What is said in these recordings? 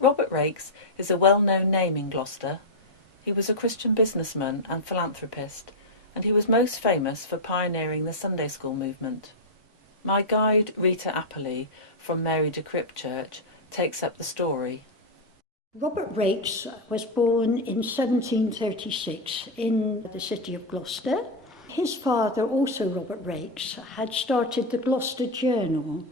Robert Raikes is a well-known name in Gloucester. He was a Christian businessman and philanthropist, and he was most famous for pioneering the Sunday school movement. My guide, Rita Appley, from Mary de Crypt Church, takes up the story. Robert Raikes was born in 1736 in the city of Gloucester. His father, also Robert Raikes, had started the Gloucester Journal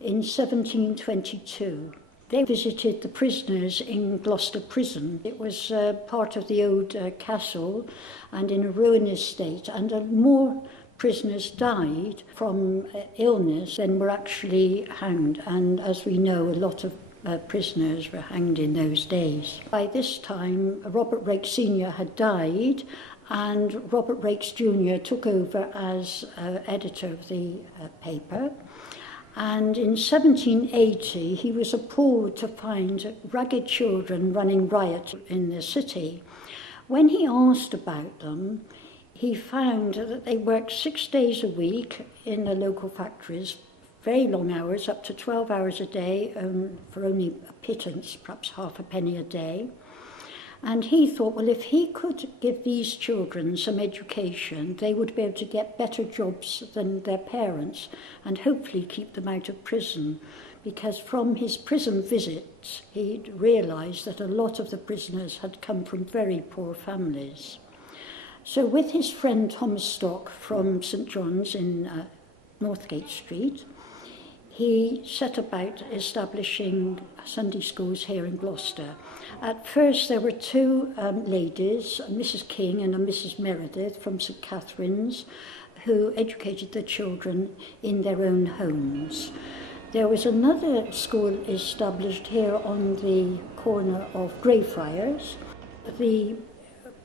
in 1722. They visited the prisoners in Gloucester prison. It was part of the old castle and in a ruinous state, and more prisoners died from illness than were actually hanged. And as we know, a lot of prisoners were hanged in those days. By this time, Robert Raikes Sr. had died, and Robert Raikes Jr. took over as editor of the paper. And in 1780, he was appalled to find ragged children running riot in the city. When he asked about them, he found that they worked 6 days a week in the local factories, very long hours, up to 12 hours a day, for only a pittance, perhaps half a penny a day. And he thought, well, if he could give these children some education, they would be able to get better jobs than their parents and hopefully keep them out of prison. Because from his prison visits, he'd realised that a lot of the prisoners had come from very poor families. So with his friend Thomas Stock from St John's in Northgate Street, he set about establishing Sunday schools here in Gloucester. At first there were two ladies, Mrs King and a Mrs Meredith from St Catherine's, who educated the children in their own homes. There was another school established here on the corner of Greyfriars. The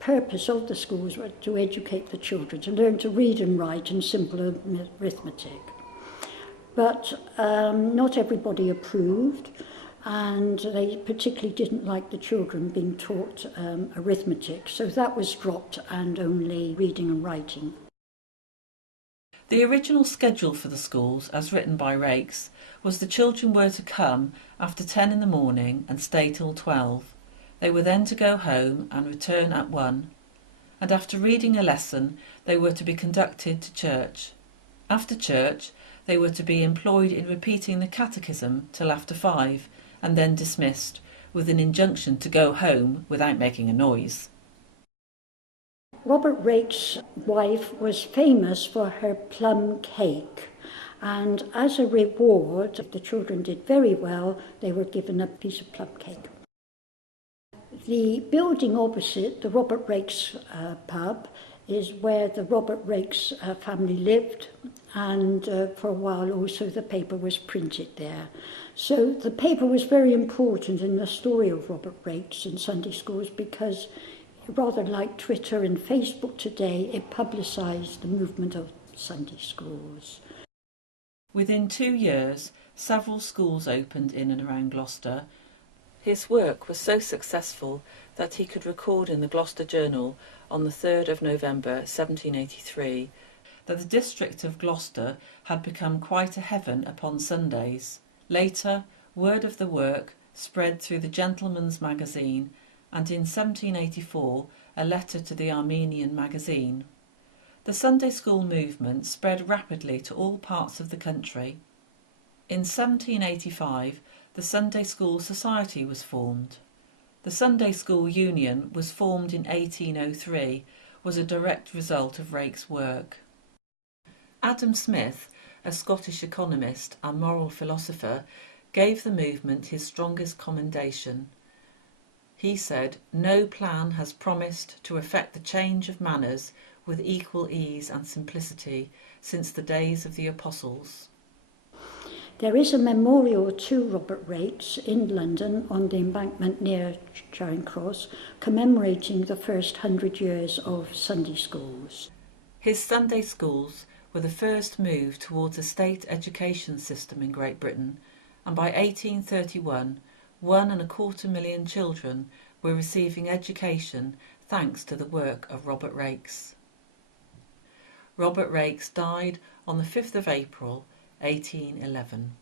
purpose of the schools was to educate the children, to learn to read and write and simple arithmetic. But not everybody approved, and they particularly didn't like the children being taught arithmetic, so that was dropped and only reading and writing. The original schedule for the schools, as written by Raikes, was the children were to come after 10 in the morning and stay till 12. They were then to go home and return at 1, and after reading a lesson they were to be conducted to church. After church they were to be employed in repeating the catechism till after 5, and then dismissed, with an injunction to go home without making a noise. Robert Raikes' wife was famous for her plum cake, and as a reward, if the children did very well, they were given a piece of plum cake. The building opposite, the Robert Raikes pub, is where the Robert Raikes family lived, and for a while also the paper was printed there. So the paper was very important in the story of Robert Raikes in Sunday schools because, rather like Twitter and Facebook today, it publicised the movement of Sunday schools. Within 2 years, several schools opened in and around Gloucester. His work was so successful that he could record in the Gloucester Journal on the 3rd of November 1783 that the district of Gloucester had become quite a heaven upon Sundays. Later, word of the work spread through the Gentleman's Magazine, and in 1784 a letter to the Armenian Magazine. The Sunday school movement spread rapidly to all parts of the country. In 1785 the Sunday School Society was formed. The Sunday School Union was formed in 1803, was a direct result of Raikes' work. Adam Smith, a Scottish economist and moral philosopher, gave the movement his strongest commendation. He said, "No plan has promised to effect the change of manners with equal ease and simplicity since the days of the Apostles." There is a memorial to Robert Raikes in London on the embankment near Charing Cross, commemorating the first 100 years of Sunday schools. His Sunday schools were the first move towards a state education system in Great Britain, and by 1831 1.25 million children were receiving education thanks to the work of Robert Raikes. Robert Raikes died on the 5th of April 1811.